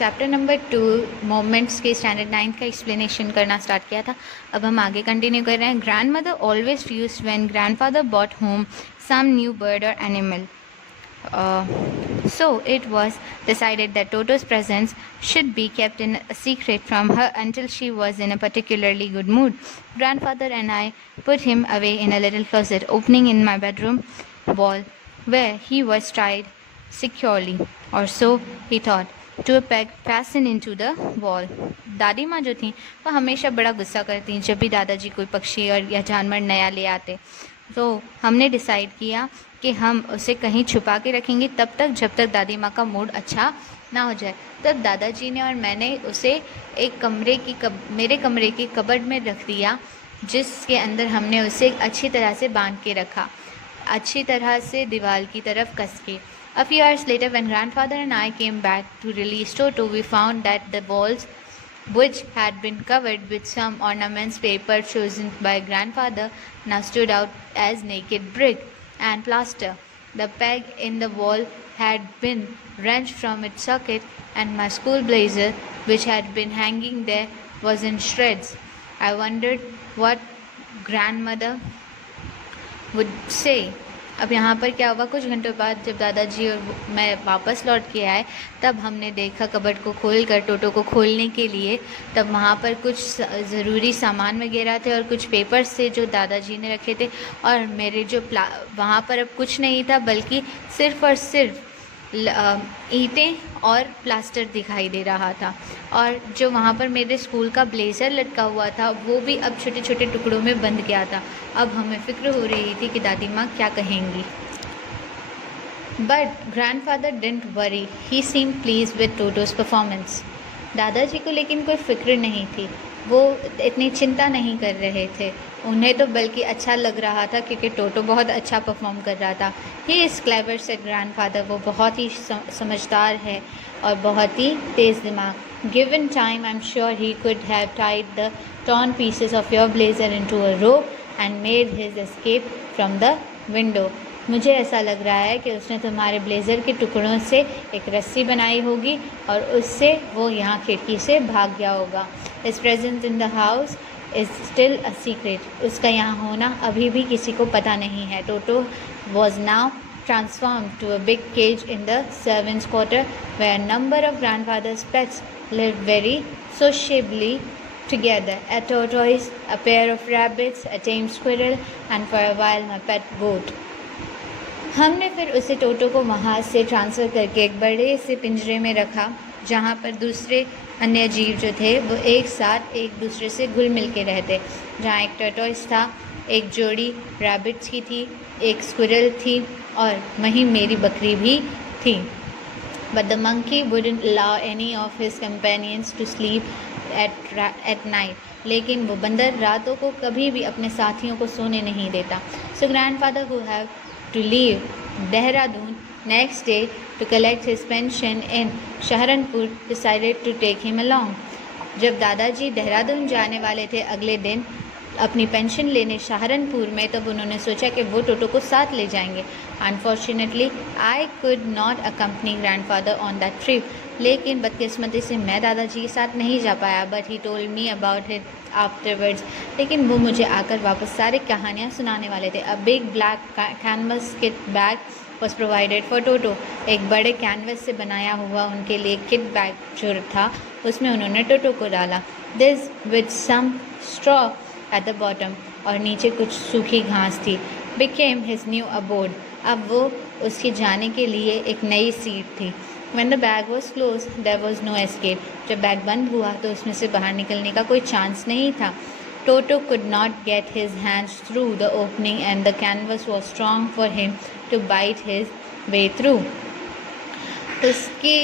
Chapter number 2 moments के standard 9 का explanation करना स्टार्ट किया था। अब हम आगे कंटिन्यू कर रहे हैं। Grandmother always fussed when grandfather bought home some new bird और animal. So it was decided that Toto's presence should be kept in a secret from her until she was in a particularly good mood. Grandfather and I put him away in a little closet opening in my bedroom wall, where he was tied securely, or so he thought, to a peg fastened into the wall. दादी माँ जो थी वो हमेशा बड़ा गुस्सा करती जब भी दादाजी कोई पक्षी और या जानवर नया ले आते। तो हमने डिसाइड किया कि हम उसे कहीं छुपा के रखेंगे तब तक जब तक दादी माँ का मूड अच्छा ना हो जाए। तब दादाजी ने और मैंने उसे एक मेरे कमरे की कबर्ड में रख दिया, जिसके अंदर हमने उसे अच्छी तरह से बांध के रखा, अच्छी तरह से दीवार की तरफ कस के। A few hours later, when grandfather and I came back to release Toto, we found that the walls, which had been covered with some ornaments paper chosen by grandfather, now stood out as naked brick and plaster. The peg in the wall had been wrenched from its socket, and my school blazer, which had been hanging there, was in shreds. I wondered what grandmother would say. अब यहाँ पर क्या हुआ, कुछ घंटों बाद जब दादाजी और मैं वापस लौट के आए तब हमने देखा कबर्ड को खोल कर टोटो को खोलने के लिए। तब वहाँ पर कुछ ज़रूरी सामान वगैरह थे और कुछ पेपर्स थे जो दादाजी ने रखे थे, और मेरे जो वहाँ पर अब कुछ नहीं था बल्कि सिर्फ़ और सिर्फ ईंटें और प्लास्टर दिखाई दे रहा था। और जो वहाँ पर मेरे स्कूल का ब्लेज़र लटका हुआ था वो भी अब छोटे छोटे टुकड़ों में बंध गया था। अब हमें फ़िक्र हो रही थी कि दादी माँ क्या कहेंगी। But grandfather didn't worry, he seem please with Toto's performance. दादाजी को लेकिन कोई फ़िक्र नहीं थी, वो इतनी चिंता नहीं कर रहे थे। उन्हें तो बल्कि अच्छा लग रहा था क्योंकि टोटो बहुत अच्छा परफॉर्म कर रहा था। He is clever said grandfather, वो बहुत ही समझदार है और बहुत ही तेज़ दिमाग। Given time I am sure he could have tied the torn pieces of your blazer into a rope and made his escape from the window. मुझे ऐसा लग रहा है कि उसने तुम्हारे ब्लेज़र के टुकड़ों से एक रस्सी बनाई होगी और उससे वो यहाँ खिड़की से भाग गया होगा। His presence in the house is still a secret. उसका यहाँ होना अभी भी किसी को पता नहीं है। Toto was now transformed to a big cage in the servants' quarter where a number of grandfather's pets lived very sociably together. A tortoise, a pair of rabbits, a tame squirrel, and for a while my pet goat. हमने फिर उसे टोटो को वहाँ से transfer करके एक बड़े से पिंजरे में रखा जहाँ पर दूसरे अन्य जीव जो थे वो एक साथ एक दूसरे से घुल मिल के रहते। जहाँ एक टर्टोइस था, एक जोड़ी रैबिट्स की थी, एक स्क्विरल थी और वहीं मेरी बकरी भी थी। But the monkey wouldn't allow any of his companions to sleep at night. लेकिन वो बंदर रातों को कभी भी अपने साथियों को सोने नहीं देता। So grandfather who have to leave Dehradun next day to collect his pension in Saharanpur decided to take him along. जब दादाजी देहरादून जाने वाले थे अगले दिन अपनी पेंशन लेने सहारनपुर में, तब उन्होंने सोचा कि वो टोटो को साथ ले जाएंगे। Unfortunately I could not accompany grandfather on that trip, लेकिन बदकिस्मती से मैं दादाजी के साथ नहीं जा पाया। But he told me about it afterwards, लेकिन वो मुझे आकर वापस सारी कहानियाँ सुनाने वाले थे। A big black canvas kit bag was provided for Toto. एक बड़े कैनवस से बनाया हुआ उनके लिए किट बैग जो था उसमें उन्होंने टोटो को डाला। This with some straw at the bottom, और नीचे कुछ सूखी घास थी। बिकेम हिज न्यू अबोर्ड, अब वो उसके जाने के लिए एक नई सीट थी। When the bag was closed, there was no escape. जब बैग बंद हुआ तो उसमें से बाहर निकलने का कोई चांस नहीं था। Toto could not get his hands through the opening and the canvas was strong for him to bite his way through. उसके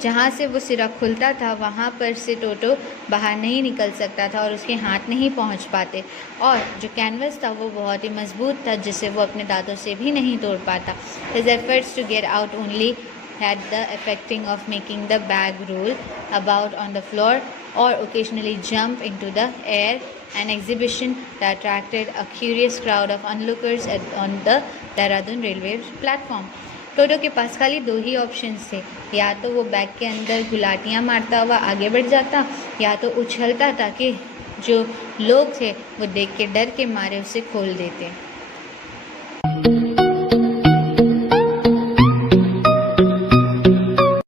जहाँ से वो सिरा खुलता था वहाँ पर से टोटो बाहर नहीं निकल सकता था और उसके हाथ नहीं पहुँच पाते, और जो कैनवस था वो बहुत ही मजबूत था जिसे वो अपने दांतों से भी नहीं तोड़ पाता। His efforts to get out only had the effecting of making the bag roll about on the floor or occasionally jump into the air, an exhibition that attracted a curious crowd of onlookers on the Dehradun railway platform. टोटो के पास खाली 2 ही options थे, या तो वो bag के अंदर गुलाटियाँ मारता हुआ आगे बढ़ जाता या तो उछलता ताकि जो लोग थे वो देख के डर के मारे उसे खोल देते।